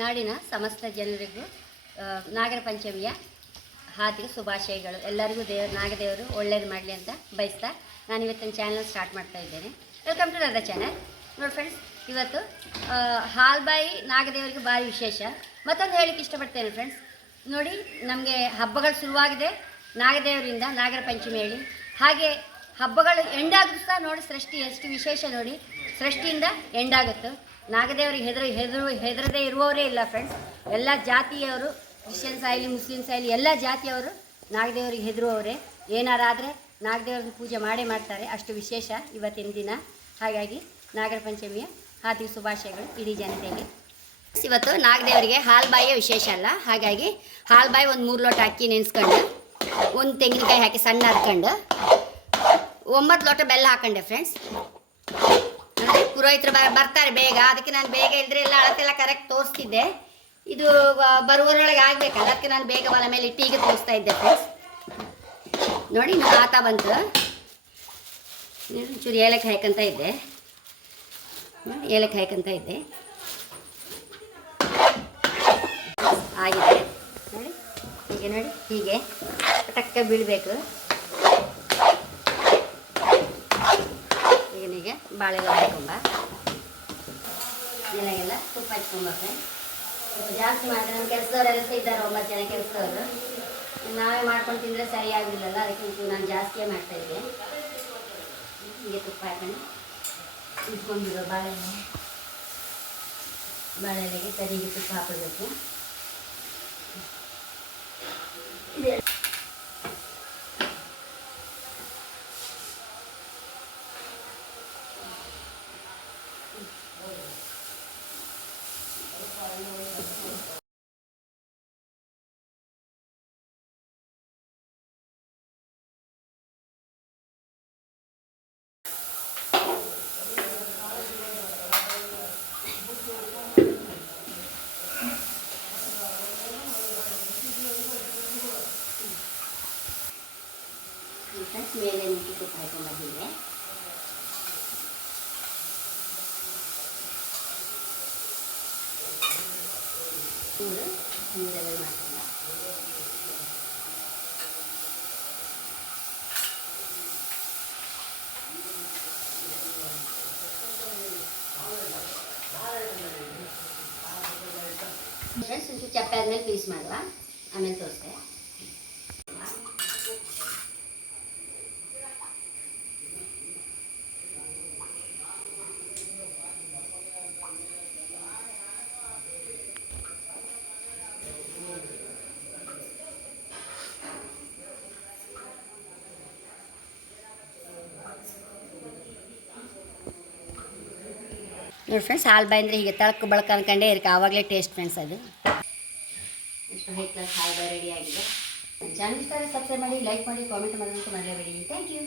ನಾಡಿನ ಸಮಸ್ತ ಜನರಿಗೂ ನಾಗರ ಪಂಚಮಿಯ ಹಾರ್ದಿಕ ಶುಭಾಶಯಗಳು. ಎಲ್ಲರಿಗೂ ದೇವರು, ನಾಗದೇವರು ಒಳ್ಳೇದು ಮಾಡಲಿ ಅಂತ ಬಯಸ್ತಾ ನಾನು ಇವತ್ತಿನ ಚಾನಲ್ ಸ್ಟಾರ್ಟ್ ಮಾಡ್ತಾ ಇದ್ದೇನೆ. ವೆಲ್ಕಮ್ ಟು ನನ್ನ ಚಾನಲ್ ನೋಡಿ ಫ್ರೆಂಡ್ಸ್ ಇವತ್ತು ಹಾಲ್ಬಾಯಿ ನಾಗದೇವರಿಗೆ ಭಾರಿ ವಿಶೇಷ. ಮತ್ತೊಂದು ಹೇಳಿಕ್ಕೆ ಇಷ್ಟಪಡ್ತೇನೆ ಫ್ರೆಂಡ್ಸ್ ನೋಡಿ, ನಮಗೆ ಹಬ್ಬಗಳು ಶುರುವಾಗಿದೆ. ನಾಗದೇವರಿಂದ ನಾಗರ ಪಂಚಮಿ ಹೇಳಿ. ಹಾಗೆ ಹಬ್ಬಗಳು ಎಂಡಾದರೂ ಸಹ ನೋಡಿ, ಸೃಷ್ಟಿ, ಎಷ್ಟು ವಿಶೇಷ ನೋಡಿ. ಸೃಷ್ಟಿಯಿಂದ ಎಂಡಾಗುತ್ತೆ. ನಾಗದೇವರಿಗೆ ಹೆದರು ಹೆದರು ಹೆದರದೇ ಇರುವವರೇ ಇಲ್ಲ ಫ್ರೆಂಡ್ಸ್ ಎಲ್ಲ ಜಾತಿಯವರು ಕ್ರಿಶ್ಚಿಯನ್ಸ್ ಆಗಲಿ ಮುಸ್ಲಿಮ್ಸ್ ಆಗಲಿ ಎಲ್ಲ ಜಾತಿಯವರು ನಾಗದೇವರಿಗೆ ಹೆದರುವವರೇ. ಏನಾರಾದರೆ ನಾಗದೇವ್ರನ್ನ ಪೂಜೆ ಮಾಡೇ ಮಾಡ್ತಾರೆ. ಅಷ್ಟು ವಿಶೇಷ ಇವತ್ತಿನ ದಿನ. ಹಾಗಾಗಿ ನಾಗರ ಪಂಚಮಿಯ ಹಾರ್ದಿಕ ಶುಭಾಶಯಗಳು ಇಡೀ ಜನತೆಗೆ. ಇವತ್ತು ನಾಗದೇವರಿಗೆ ಹಾಲ್ಬಾಯಿಯ ವಿಶೇಷ ಅಲ್ಲ. ಹಾಗಾಗಿ ಹಾಲ್ಬಾಯಿ ಒಂದು ಮೂರು ಲೋಟ ಅಕ್ಕಿ ನೆನೆಸ್ಕೊಂಡು, ಒಂದು ತೆಂಗಿನಕಾಯಿ ಹಾಕಿ ಸಣ್ಣ ಹರ್ಕೊಂಡು ಒಂಬತ್ತು ಲೋಟ ಬೆಲ್ಲ ಹಾಕೊಂಡೆ ಫ್ರೆಂಡ್ಸ್ ಪುರೋಹಿತರು ಬರ್ತಾರೆ ಬೇಗ. ಅದಕ್ಕೆ ನಾನು ಬೇಗ ಇಲ್ಲದ್ರೆ ಎಲ್ಲ ಅಳತೆಲ್ಲ ಕರೆಕ್ಟ್ ತೋರಿಸ್ತಿದ್ದೆ. ಇದು ಬರುವರೊಳಗೆ ಆಗಬೇಕಲ್ಲ, ಅದಕ್ಕೆ ನಾನು ಬೇಗ ಒಲೆ ಮೇಲೆ ಇಟ್ಟು ಈಗ ತೋರಿಸ್ತಾ ಇದ್ದೆ ಫ್ರೆಂಡ್ಸ್ ನೋಡಿ, ಇನ್ನು ಆತ ಬಂತು. ಚೂರು ಏಲಕ್ಕೆ ಹಾಕಂತ ಇದ್ದೆ. ಏಲಕ್ಕಿ ಹಾಕಂತ ಇದ್ದೆ. ಆಗಿದೆ. ನೋಡಿ, ಹೀಗೆ ನೋಡಿ, ಹೀಗೆ. ಟಕ್ಕ ಬೀಳಬೇಕು. ಬಾಳೆಲ್ಲ ಹಾಕೊಂಬ. ಎಲೆಗೆಲ್ಲ ತುಪ್ಪ ಹಚ್ಕೊಂಬರ್ತೆ ಸ್ವಲ್ಪ ಜಾಸ್ತಿ ಮಾಡಿದ್ರೆ ನಮ್ಮ ಕೆಲಸದವರೆಲ್ಲ ಇದ್ದಾರೆ ಒಂಬತ್ತು ಜನ ಕೆಲಸದವರು. ನಾವೇ ಮಾಡ್ಕೊಂಡು ತಿಂದರೆ ಸರಿ ಆಗಿಲ್ಲಲ್ಲ ಅದಕ್ಕೆ ನಾನು ಜಾಸ್ತಿಯೇ ಮಾಡ್ತಾ ಇದ್ದೆ. ಹೀಗೆ ತುಪ್ಪ ಹಾಕೊಂಡು ಇಟ್ಕೊಂಡಿರೋ ಬಾಳೆ ಬಾಳೆಲೆಗೆ ಸರಿಗೆ ತುಪ್ಪ ಹಾಕೋಬೇಕು ಫ್ರೆಂಡ್ಸ್ ಮೇಲೆ ನಿಂತು ತುಪ್ಪ ಹಾಕೊಂಡ್ಬಂದಿದೆ ಚೂರು ನೀರೆಲ್ಲ ಮಾಡ್ಕೊಂಡ ಫ್ರೆಂಡ್ಸ್ ಒಂಚೂರು ಚಪ್ಪೆ ಆದ್ಮೇಲೆ ಪೀಸ್ ಮಾಡುವ ಆಮೇಲೆ ತೋರಿಸ್ತೆ ನೋಡಿ ಫ್ರೆಂಡ್ಸ್ ಹಾಲು ಬಾಯಿ ಅಂದರೆ ಹೀಗೆ ತಳಕು ಬಳಕ ಅನ್ಕೊಂಡೇ ಇರಕ್ಕೆ ಆವಾಗಲೇ ಟೇಸ್ಟ್ ಫ್ರೆಂಡ್ಸ್ ಅದು. ಕ್ಲಾಸ್ ಹಾಲು ಬಾಯಿ ರೆಡಿ ಆಗಿದೆ. ಚಾನಲ್ ಸಬ್ಸ್ಕ್ರೈಬ್ ಮಾಡಿ ಲೈಕ್ ಮಾಡಿ ಕಾಮೆಂಟ್ ಮಾಡೋದಂತೂ ಮರೆಯಬೇಡಿ. Thank you